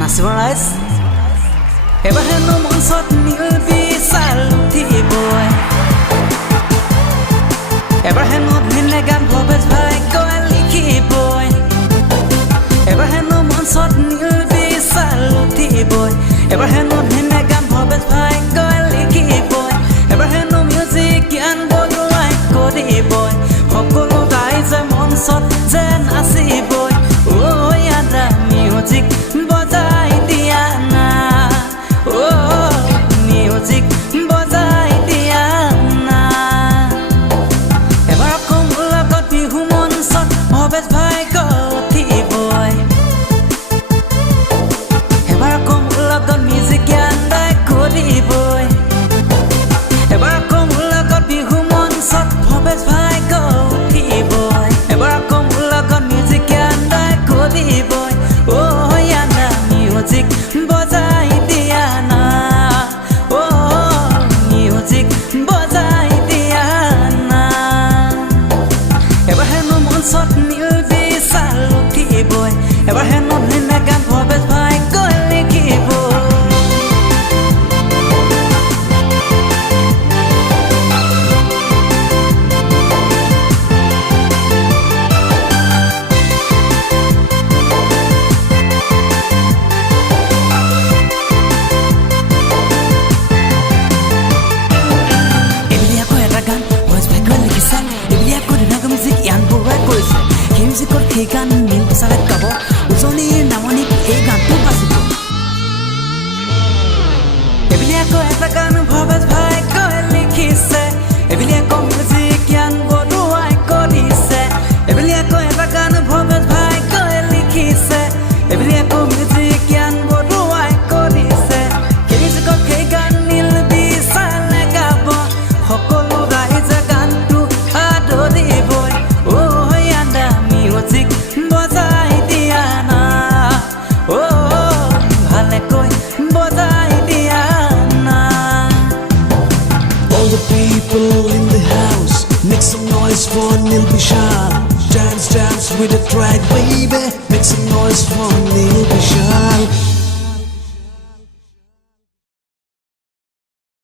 নাচিব ৰাইজ এবাৰ হেনো মঞ্চত নীল বিচাল উঠিবই এবাৰ হেনো ভিনে গান ভৱেশ ভাগ্যই লিখিবই এবাৰ হেনো মঞ্চত নীল বিচাল উঠিবই এবাৰ হেনো ভিনে গান ভৱেশ ভাগ্যই লিখিবই এবাৰ হেনো মিউজিক জ্ঞান বজুৱাই কৰিবই সকলো ৰাইজে মঞ্চত যে নাচিবই ঐ আদা মিউজিক বজাই দিয়া না মিউজিক বজাই দিয়া না এবাৰ আকৌ মোৰ লগত বিহু মঞ্চত ভৱেশ ভাগ্য উঠিবই এবাৰ আকৌ মোৰ লগত মিউজিক জ্ঞান দাই কৰিবই এবাৰ আকৌ মোৰ লগত বিহু মঞ্চত ভৱেশ ভাগ্য উঠিবই এবাৰ আকৌ মোৰ লগত মিউজিক জ্ঞান দাই কৰিবই ঐ আদা মিউজিক